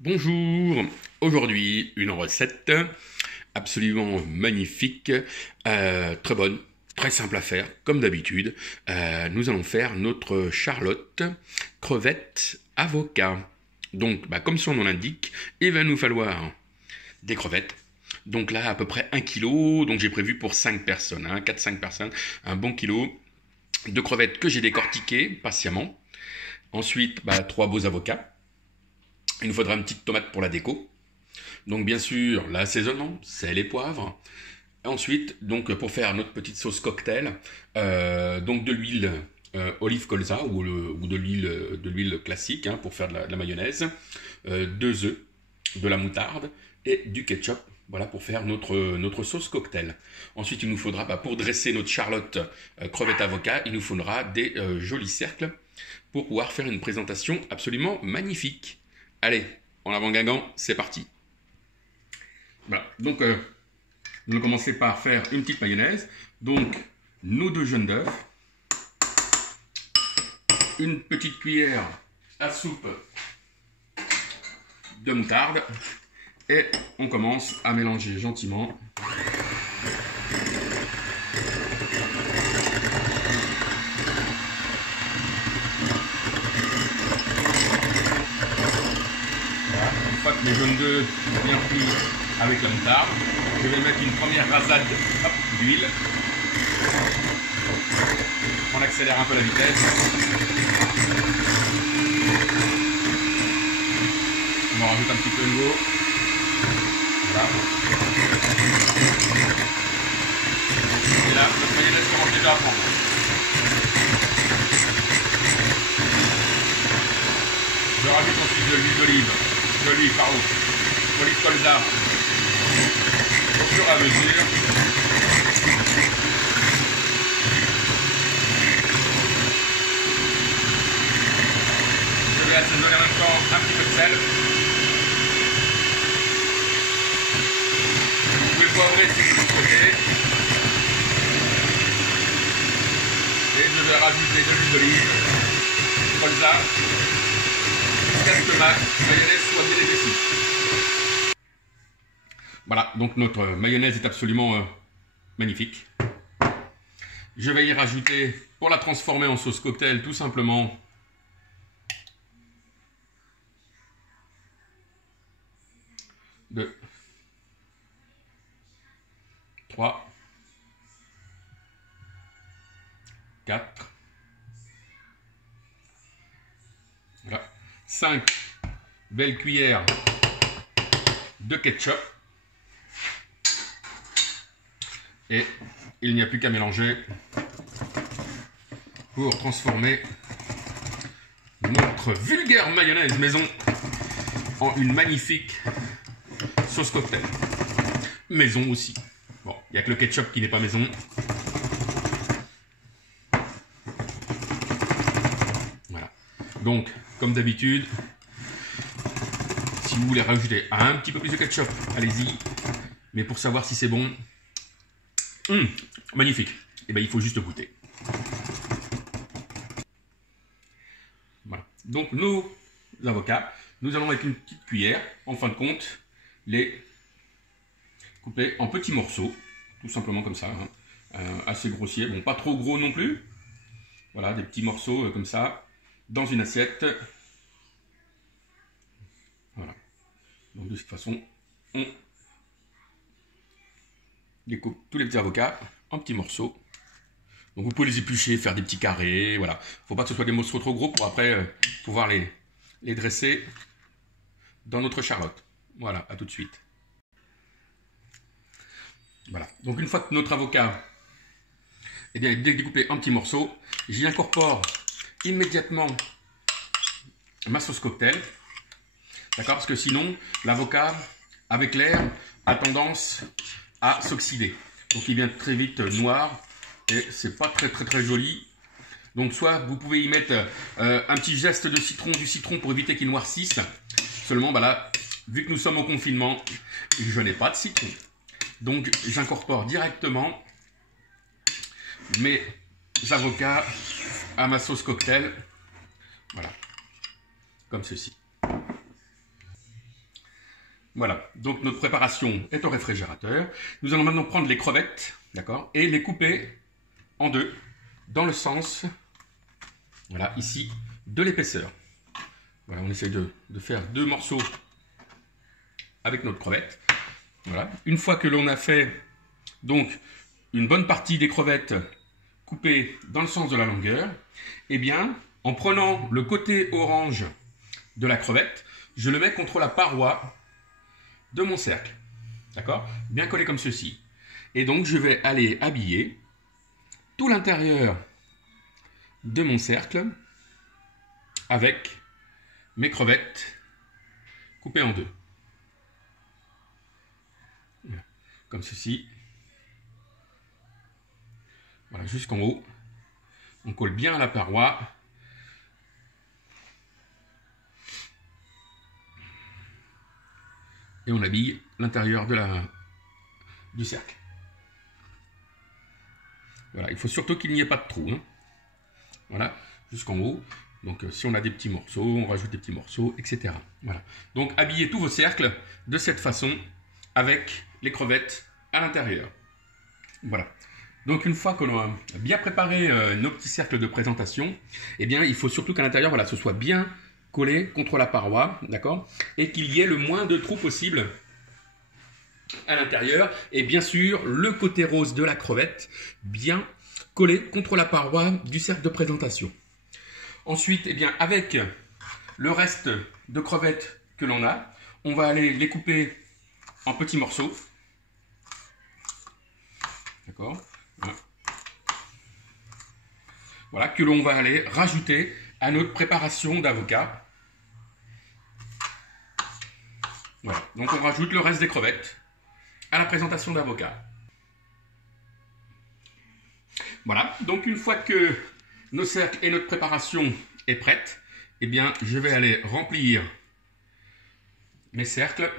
Bonjour, aujourd'hui une recette absolument magnifique, très bonne, très simple à faire, comme d'habitude. Nous allons faire notre charlotte crevettes avocat. Donc, comme son nom l'indique, il va nous falloir des crevettes. Donc là, à peu près 1 kg, donc j'ai prévu pour 5 personnes, 4-5 personnes, un bon kilo de crevettes que j'ai décortiquées patiemment. Ensuite, 3 beaux avocats. Il nous faudra une petite tomate pour la déco. Donc bien sûr, l'assaisonnement, sel et poivre. Ensuite, donc pour faire notre petite sauce cocktail, donc de l'huile olive colza ou de l'huile classique pour faire de la mayonnaise, 2 œufs, de la moutarde et du ketchup. Voilà pour faire notre sauce cocktail. Ensuite, il nous faudra, pour dresser notre charlotte crevette avocat, il nous faudra des jolis cercles pour pouvoir faire une présentation absolument magnifique. Allez, en avant Guingamp, c'est parti. Voilà, donc nous allons commencer par faire une petite mayonnaise. Donc, nos 2 jaunes d'œufs, une petite cuillère à soupe de moutarde et on commence à mélanger gentiment. Les jaunes d'œufs bien pris avec la moutarde. Je vais mettre une première rasade d'huile. On accélère un peu la vitesse. On en rajoute un petit peu de l'eau. Voilà. Et là, notre mayonnaise commence déjà à prendre. Je rajoute ensuite de l'huile d'olive. Olive colza au fur et à mesure. Je vais assaisonner en même temps un petit peu de sel. Vous pouvez poivrer si vous le souhaitez. Et je vais rajouter de l'huile d'olive, colza, jusqu'à ce que ma mayonnaise soit bien épaissie. Voilà, donc notre mayonnaise est absolument magnifique. Je vais y rajouter, pour la transformer en sauce cocktail, tout simplement de 3, 4, voilà, 5 belles cuillères de ketchup. Et il n'y a plus qu'à mélanger pour transformer notre vulgaire mayonnaise maison en une magnifique sauce cocktail. Maison aussi. Bon, il n'y a que le ketchup qui n'est pas maison. Voilà. Donc, comme d'habitude, si vous voulez rajouter un petit peu plus de ketchup, allez-y. Mais pour savoir si c'est bon, magnifique. Et il faut juste goûter. Voilà. Donc nos avocats, nous allons avec une petite cuillère, en fin de compte, les couper en petits morceaux, tout simplement comme ça, assez grossiers, bon pas trop gros non plus. Voilà, des petits morceaux comme ça, dans une assiette. Voilà. Donc de cette façon, on découpe tous les petits avocats en petits morceaux. Donc vous pouvez les éplucher, faire des petits carrés, voilà. Faut pas que ce soit des morceaux trop gros pour après pouvoir les dresser dans notre charlotte. Voilà, à tout de suite. Voilà. Donc une fois que notre avocat est découpé en petits morceaux, j'y incorpore immédiatement ma sauce cocktail. D'accord? Parce que sinon, l'avocat, avec l'air, a tendance à s'oxyder. Donc il devient très vite noir et c'est pas très joli. Donc soit vous pouvez y mettre un petit geste de citron, du citron pour éviter qu'il noircisse. Seulement là, vu que nous sommes au confinement, je n'ai pas de citron. Donc j'incorpore directement mes avocats à ma sauce cocktail. Voilà, comme ceci. Voilà, donc notre préparation est au réfrigérateur. Nous allons maintenant prendre les crevettes, d'accord, et les couper en deux, dans le sens, voilà, ici, de l'épaisseur. Voilà, on essaie de faire deux morceaux avec notre crevette. Voilà, une fois que l'on a fait, donc, une bonne partie des crevettes coupées dans le sens de la longueur, eh bien, en prenant le côté orange de la crevette, je le mets contre la paroi de mon cercle, d'accord, bien collé comme ceci. Et donc je vais aller habiller tout l'intérieur de mon cercle avec mes crevettes coupées en deux, comme ceci. Voilà, jusqu'en haut, on colle bien à la paroi. Et on habille l'intérieur du cercle. Voilà, il faut surtout qu'il n'y ait pas de trou. Hein. Voilà, jusqu'en haut. Donc si on a des petits morceaux, on rajoute des petits morceaux, etc. Voilà. Donc habillez tous vos cercles de cette façon avec les crevettes à l'intérieur. Voilà. Donc une fois qu'on a bien préparé nos petits cercles de présentation, eh bien il faut surtout qu'à l'intérieur, voilà, ce soit bien collé contre la paroi, d'accord, et qu'il y ait le moins de trous possible à l'intérieur, et bien sûr le côté rose de la crevette bien collé contre la paroi du cercle de présentation. Ensuite, eh bien, avec le reste de crevettes que l'on a, on va aller les couper en petits morceaux, d'accord, voilà, que l'on va aller rajouter à notre préparation d'avocat. Voilà, donc on rajoute le reste des crevettes à la présentation d'avocat. Voilà, donc une fois que nos cercles et notre préparation est prête, eh bien je vais aller remplir mes cercles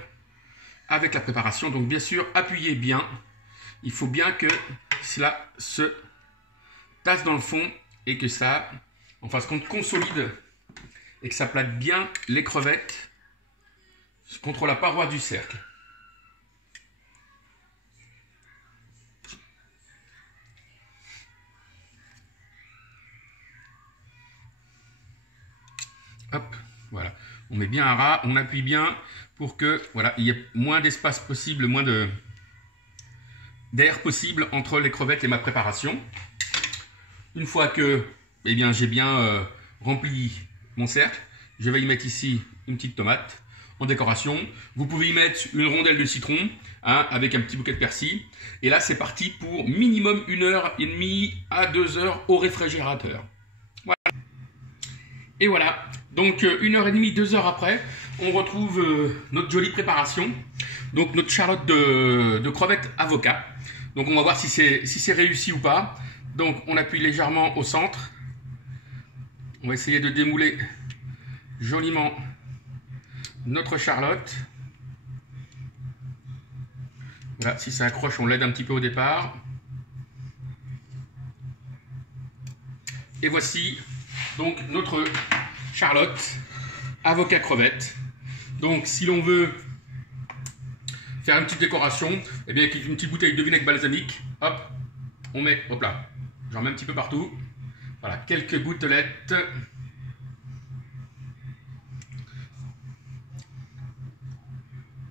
avec la préparation. Donc bien sûr, appuyez bien, il faut bien que cela se tasse dans le fond et que ça, en fasse compte, consolide et que ça plate bien les crevettes contre la paroi du cercle. Hop, voilà. On met bien à ras, on appuie bien pour que, voilà, il y ait moins d'espace possible, moins d'air possible entre les crevettes et ma préparation. Une fois que, eh bien, j'ai bien rempli mon cercle, je vais y mettre ici une petite tomate en décoration. Vous pouvez y mettre une rondelle de citron, hein, avec un petit bouquet de persil. Et là, c'est parti pour minimum 1h30 à 2 heures au réfrigérateur. Voilà. Et voilà. Donc 1h30, 2 heures après, on retrouve notre jolie préparation. Donc notre charlotte de crevettes avocat. Donc on va voir si c'est réussi ou pas. Donc on appuie légèrement au centre. On va essayer de démouler joliment notre charlotte. Voilà, si ça accroche, on l'aide un petit peu au départ. Et voici donc notre charlotte avocat crevette. Donc si l'on veut faire une petite décoration, eh bien avec une petite bouteille de vinaigre balsamique, hop, on met, hop là, j'en mets un petit peu partout. Voilà, quelques gouttelettes.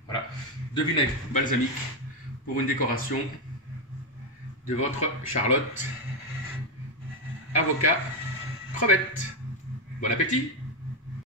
Voilà, de vinaigre balsamique pour une décoration de votre charlotte avocat crevette. Bon appétit!